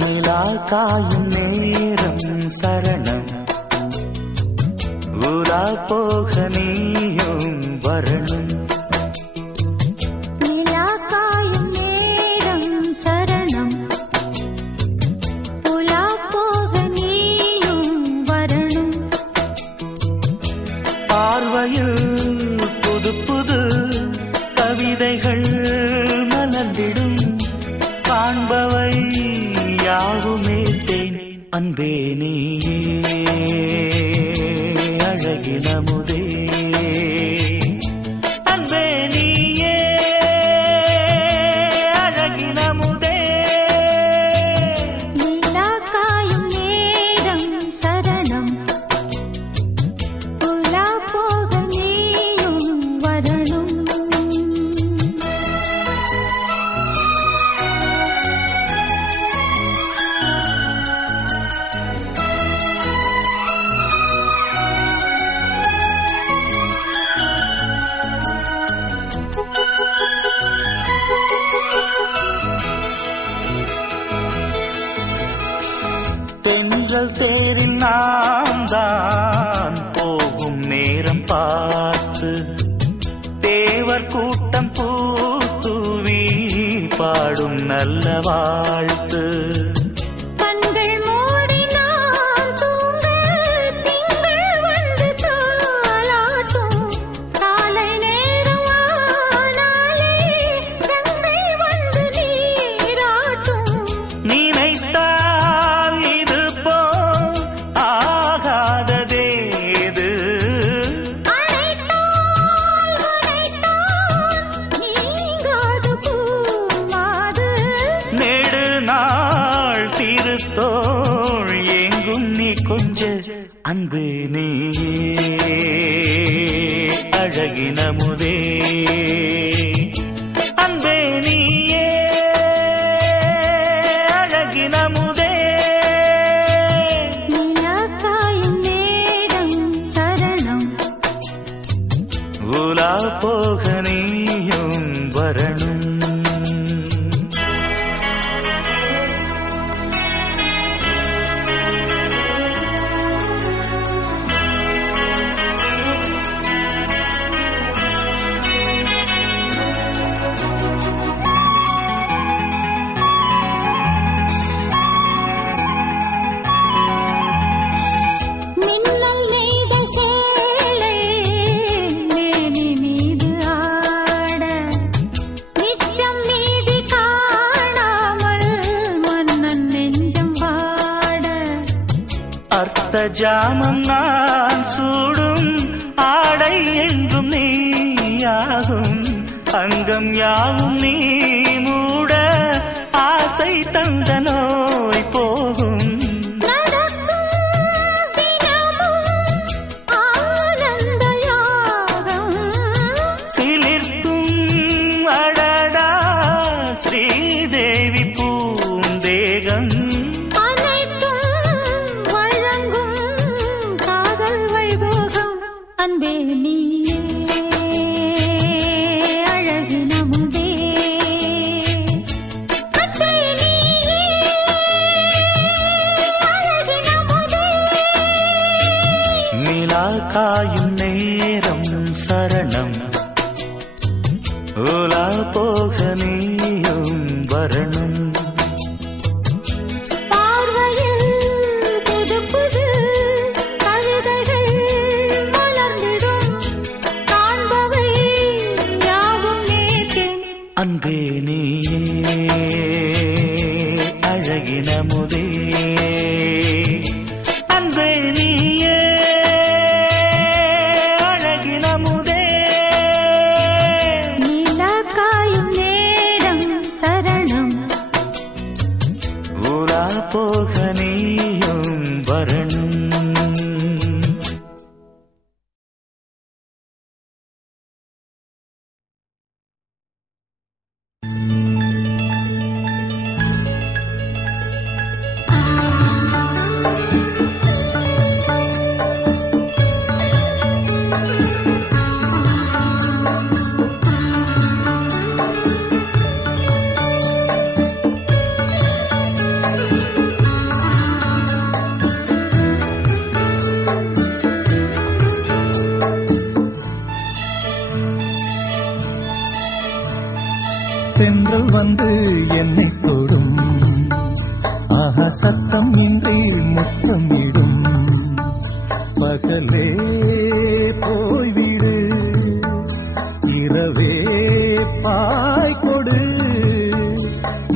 நிலா காயும் நேரம் சரணம், உலா போக நீயும் வரணும். நிலா காயும் நேரம் சரணம், உலா போக நீயும் வரணும். பார்வையில் புது புது கவிதைகள் மலர்ந்திடும், காண்பவை யாவுமே தேன். அன்பே நீயே அழகின முதே, அன்பே நீயே அழகின முதே. நிலா காயும் நேரம் சரணம், உலா போக நீயும் வரணும். தென்றல் தேரில் நாம் தான் போகும் நேரம் பார்த்து, தேவர் கூட்டம் பூத்தூவி பாடும் நல்ல வாழ்த்து. கண்கள் மூடி நான் தூங்க, திங்கள் வந்து தாலாட்டும். காலை நேரம் ஆனாலே கங்கை வந்து நீராட்டும். நினைத்தால் இது போல் ஆகாததேது, அழைத்தால் நீங்காது பூமாது. நெடு நாள் திருத்தோள் எங்கும் நீ கொஞ்ச. அன்பு நீயே அழகின முதே, அன்பே நீயே அழகின முதே. நிலா காயும் நேரம் சரணம், உலா போக நீயும் வரணும். மின்னல் நெய்த சேலை மேனி மீது ஆட, நிச்சம் மீதி காணாமல் மன்னன் நெஞ்சம் வாட. அர்த்த ஜாமம் நான் சூடும் ஆடை என்றும் நீயாகும், அங்கம் யாவும் நீ மூட ஆசை தந்த நோய் போகும். நடக்கும் தினமும் ஆனந்த யாகம், சிலிர்க்கும் அடடா ஸ்ரீதேவி பூந்தேகம். அனைத்தும் வழங்கும் காதல் வைபோகம். அன்பே நீயே அழகின முதே, அன்பே நீயே அழகின முதே. நிலா காயும் நேரம் சரணம், உலா போக நீயும் வரணும். பார்வையில் புது புது கவிதைகள் மலர்ந்திடும், காண்பவை யாவும் நேர்த்தேன். அன்பே நீயே அழகின முதே, அன்பே நீயே அழகின முதே. நிலா காயும் நேரம் சரணம், போய்விடு இரவே பாய் கொடு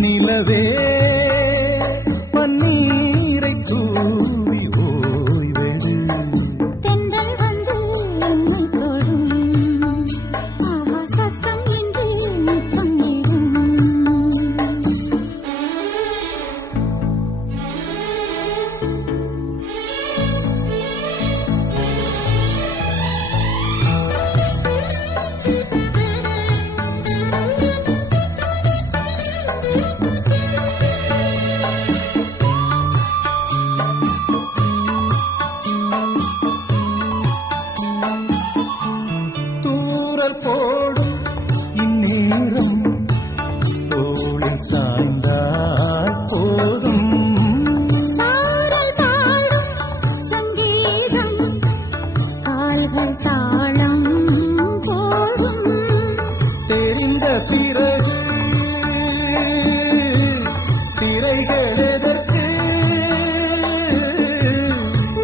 நிலவே பன்னீரை தூவி ஓய்வெடு தென்றல் வந்து என்னை தொடும் ஆஹா சத்தம் இன்றி முத்தமிடும் தூரல் போடும் இந்நேரம் தோளில் சாய்ந்தால் போதும் சாரல் பாடும் சங்கீதம் கால்கள் தாளம் போடும் தெரிந்த பிறகு திரைகள் எதற்கு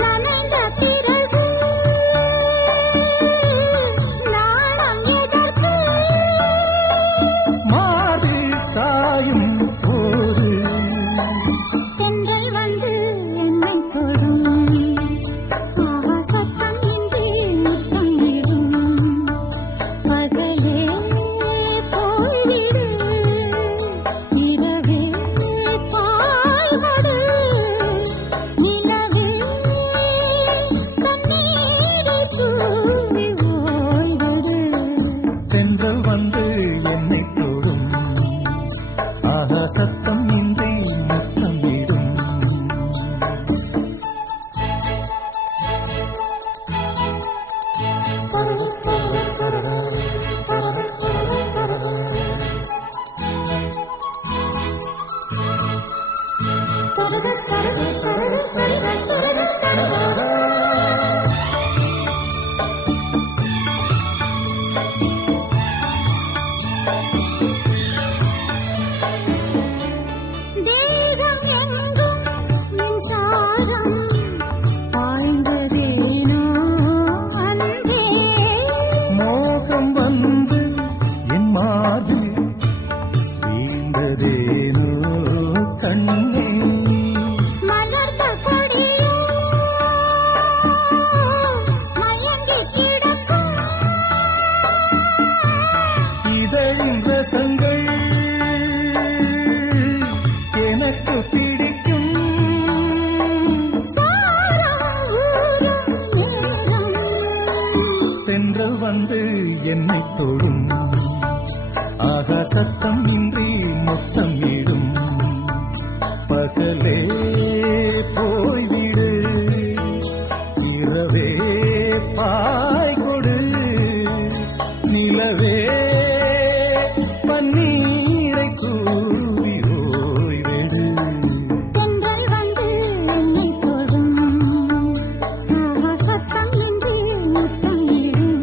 நனைந்த பிறகு நாணம் எதற்கு மாறில் சாயும் போது தென்றல் வந்து என்னை தொடும் ஆஹா சத்தம் இன்றி முத்தமிடும் பகலே போய்விடு இரவே பாய் கொடு நிலவே தண்ணீரை தூவி ஓய்விடு தென்றல் வந்து என்னை தொடும் ஆஹா சத்தம் இன்றி முத்தமிடும் தேகம் எங்கும் மின்சாரம் பாய்ந்ததேனோ அன்பே மோகம் வந்து என் மார்பில் வீழ்ந்ததேனோ கண்ணே மலர்ந்த கொடியோ மயங்கி கிடக்கும் இதழின் ரசங்கள் எனக்கு பிடிக்கும் சாரம் ஊரும் நேரம் தென்றல் வந்து என்னை தொடும் ஆகா சத்தம் இன்றி முத்தமிடும் பகலே போய்விடு இரவே பாய் கொடு நிலவே பன்னீரை தூவி ஓய்வெடு தென்றல் வந்து என்னை தொடும் ஆஹா சத்தம் இன்றி முத்தமிடும்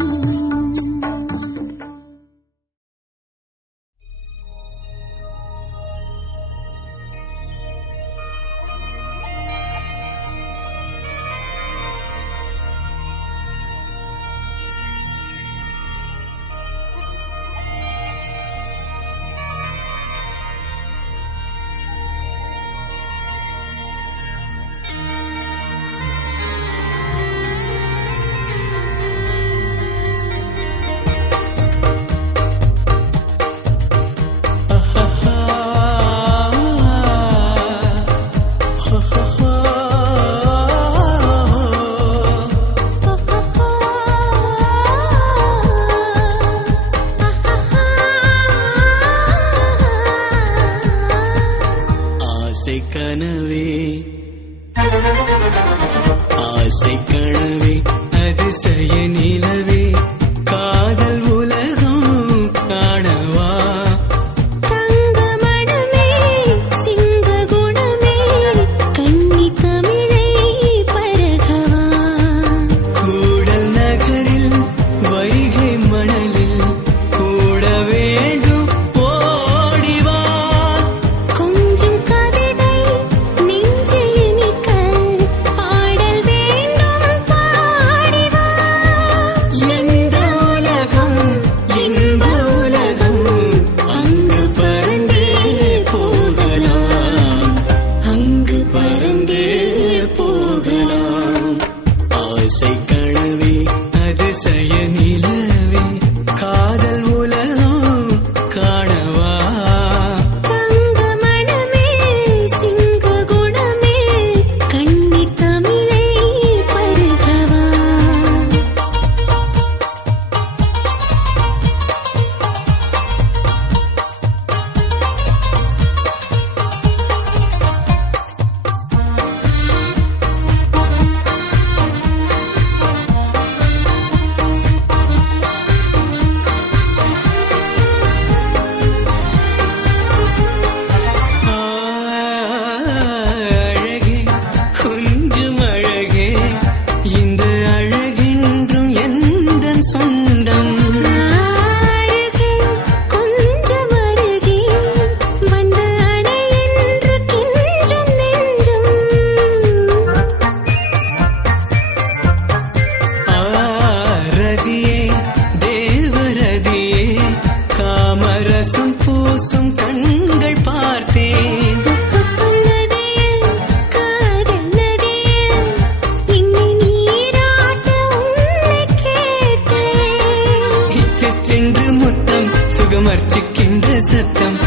கர்ச்சிக்கின்ற சத்தம்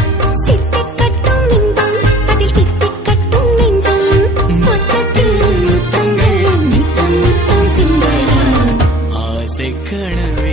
சித்திக் கட்டும் இன்பம் அதில் தித்திக் கட்டும் நெஞ்சம் மொத்தத்தில் முத்தங்கள் நித்தம் நித்தம் சிந்தலாம் ஆசை கனவே